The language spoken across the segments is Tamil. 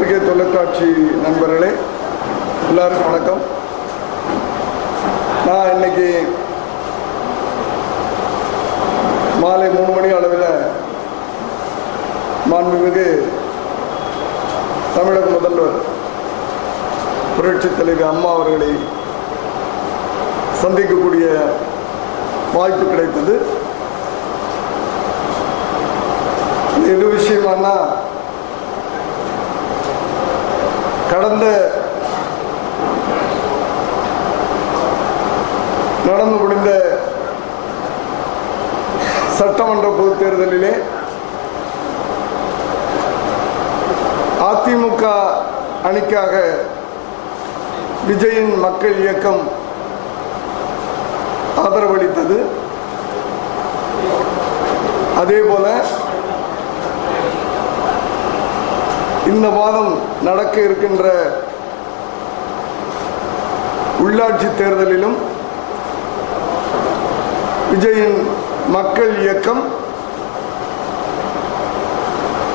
பத்திரிகை தொலைக்காட்சி நண்பர்களே எல்லாருக்கும் வணக்கம். நான் இன்னைக்கு மாலை 3 மணி அளவில் மாண்புமிகு தமிழக முதல்வர் புரட்சித் தலைவி அம்மா அவர்களை சந்திக்கக்கூடிய வாய்ப்பு கிடைத்தது. எது விஷயமானா, கடந்த நடந்து முடிந்த சட்டமன்ற பொதுத் தேர்தலிலே அதிமுக அணிக்காக விஜயின் மக்கள் இயக்கம் ஆதரவளித்தது. அதேபோல இந்த மாதம் நடக்க இருக்கின்ற உள்ளாட்சி தேர்தலிலும் விஜயின் மக்கள் இயக்கம்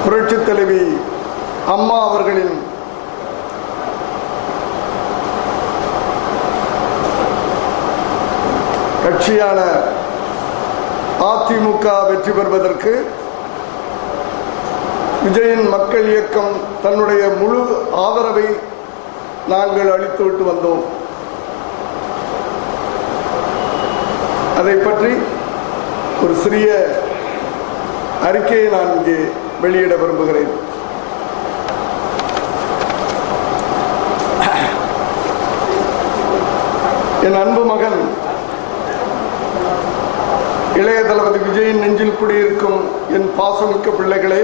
புரட்சித் தலைவி அம்மா அவர்களின் கட்சியான அதிமுக வெற்றி பெறுவதற்கு விஜயின் மக்கள் இயக்கம் தன்னுடைய முழு ஆதரவை நாங்கள் அளித்துவிட்டு வந்தோம். அதை பற்றி ஒரு சிறிய அறிக்கையை நான் இங்கே வெளியிட விரும்புகிறேன். என் அன்பு மகன் இளைய தளபதி விஜயின் நெஞ்சில் குடியிருக்கும் என் பாசமிக்க பிள்ளைகளே,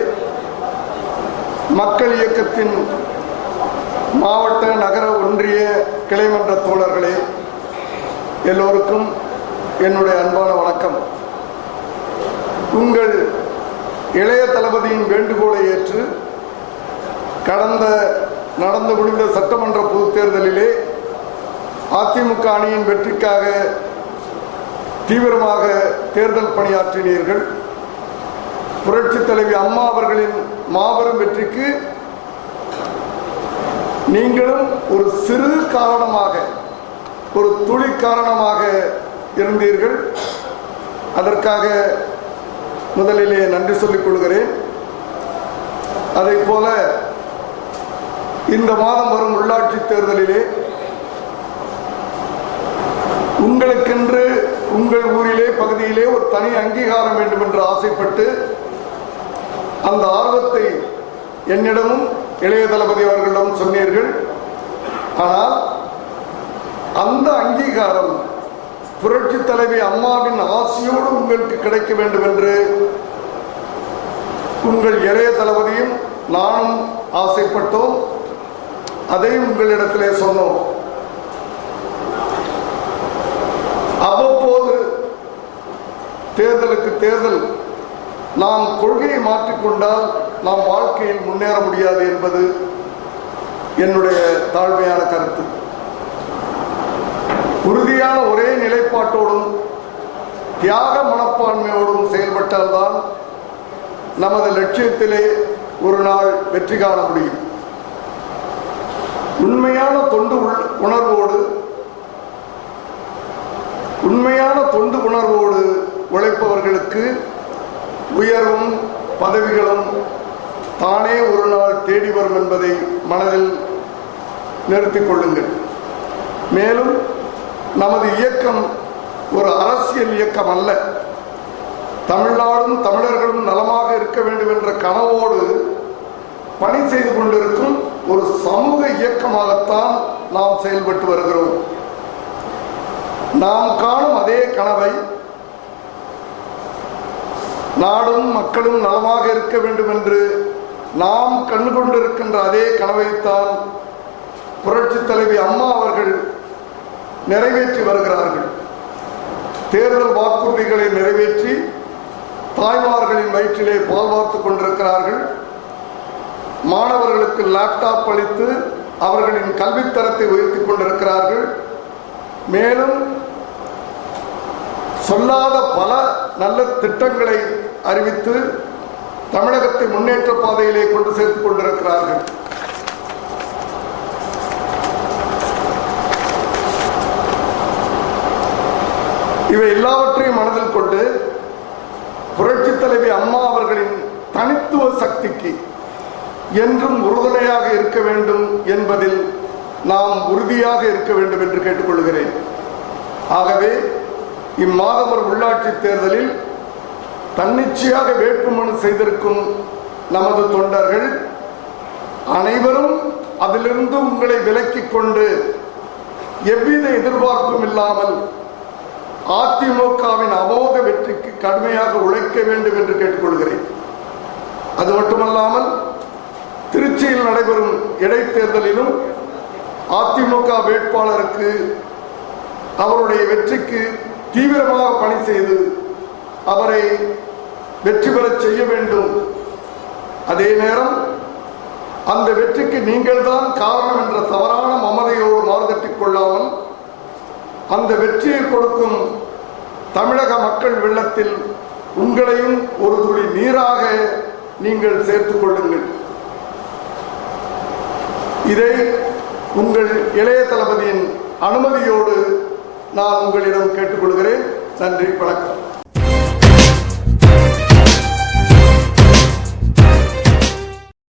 மக்கள் இயக்கத்தின் மாவட்ட நகர ஒன்றிய கிளைமன்ற தோழர்களே, எல்லோருக்கும் என்னுடைய அன்பான வணக்கம். உங்கள் இளைய தளபதியின் வேண்டுகோளை ஏற்று கடந்த நடந்து முடிந்த சட்டமன்ற பொதுத் தேர்தலிலே அதிமுக அணியின் வெற்றிக்காக தீவிரமாக தேர்தல் பணியாற்றினீர்கள். புரட்சித் தலைவி அம்மா அவர்களின் மாபெரும் வெற்றிக்கு நீங்களும் ஒரு சிறு காரணமாக, ஒரு துளி காரணமாக இருந்தீர்கள். அதற்காக முதலிலே நன்றி சொல்லிக் கொள்கிறேன். அதை போல இந்த மாதம் வரும் உள்ளாட்சி தேர்தலிலே உங்களுக்கென்று உங்கள் ஊரிலே பகுதியிலே ஒரு தனி அங்கீகாரம் வேண்டும் என்று ஆசைப்பட்டு அந்த ஆர்வத்தை என்னிடமும் இளைய தளபதி அவர்களிடம் சொன்னீர்கள். ஆனால் அந்த அங்கீகாரம் புரட்சி தலைவி அம்மாவின் ஆசையோடு உங்களுக்கு கிடைக்க வேண்டும் என்று உங்கள் இளைய தளபதியும் நானும் ஆசைப்பட்டோம். அதை உங்களிடத்திலே சொன்னோம். அவ்வப்போது தேர்தலுக்கு தேர்தல் நாம் கொள்கையை மாற்றிக்கொண்டால் நாம் வாழ்க்கையில் முன்னேற முடியாது என்பது என்னுடைய தாழ்மையான கருத்து. உறுதியான ஒரே நிலைப்பாட்டோடும் தியாக மனப்பான்மையோடும் செயல்பட்டால்தான் நமது லட்சியத்திலே ஒரு நாள் வெற்றி காண முடியும். உண்மையான தொண்டு உணர்வோடு உழைப்பவர்களுக்கு உயர்வும் பதவிகளும் தானே ஒரு நாள் தேடி வரும் என்பதை மனதில் நிறுத்திக் கொள்ளுங்கள். மேலும் நமது இயக்கம் ஒரு அரசியல் இயக்கம் அல்ல. தமிழ்நாடும் தமிழர்களும் நலமாக இருக்க வேண்டும் என்ற கனவோடு பணி செய்து கொண்டிருக்கும் ஒரு சமூக இயக்கமாகத்தான் நாம் செயல்பட்டு வருகிறோம். நாம் காணும் அதே கனவை, நாடும் மக்களும் நலமாக இருக்க வேண்டும் என்று நாம் கண்டு கொண்டிருக்கின்ற அதே கனவைத்தான் புரட்சித் தலைவி அம்மா அவர்கள் நிறைவேற்றி வருகிறார்கள். தேர்தல் வாக்குறுதிகளை நிறைவேற்றி தாய்மார்களின் வயிற்றிலே பால் வார்த்துக் கொண்டிருக்கிறார்கள். மாணவர்களுக்கு லேப்டாப் அளித்து அவர்களின் கல்வித்தரத்தை உயர்த்திக் கொண்டிருக்கிறார்கள். மேலும் சொல்லாத பல நல்ல திட்டங்களை அறிவித்து தமிழகத்தை முன்னேற்ற பாதையிலே கொண்டு சேர்த்துக் கொண்டிருக்கிறார்கள். எல்லாவற்றையும் மனதில் கொண்டு புரட்சித் தலைவி அம்மா அவர்களின் தனித்துவ சக்திக்கு என்றும் உறுதுணையாக இருக்க வேண்டும் என்பதில் நாம் உறுதியாக இருக்க வேண்டும் என்று கேட்டுக்கொள்கிறேன். ஆகவே இம்மாதம் ஒரு உள்ளாட்சி தேர்தலில் தன்னிச்சையாக வேட்புமனு செய்திருக்கும் நமது தொண்டர்கள் அனைவரும் அதிலிருந்து உங்களை விலக்கிக் கொண்டு எவ்வித எதிர்பார்ப்பும் இல்லாமல் அதிமுகவின் அமோக வெற்றிக்கு கடுமையாக உழைக்க வேண்டும் என்று கேட்டுக்கொள்கிறேன். அது மட்டுமல்லாமல் திருச்சியில் நடைபெறும் இடைத்தேர்தலிலும் அதிமுக வேட்பாளருக்கு அவருடைய வெற்றிக்கு தீவிரமாக பணி செய்து அவரை வெற்றி பெறச் செய்ய வேண்டும். அதே நேரம் அந்த வெற்றிக்கு நீங்கள் தான் காரணம் என்ற தவறான மமதையோடு மாறுதட்டிக் கொள்ளாமல் அந்த வெற்றியை கொடுக்கும் தமிழக மக்கள் வெள்ளத்தில் உங்களையும் ஒரு துளி நீராக நீங்கள் சேர்த்துக் கொள்ளுங்கள். இதை உங்கள் இளைய தளபதியின் அனுமதியோடு நான் உங்களிடம் கேட்டுக்கொள்கிறேன். நன்றி, வணக்கம்.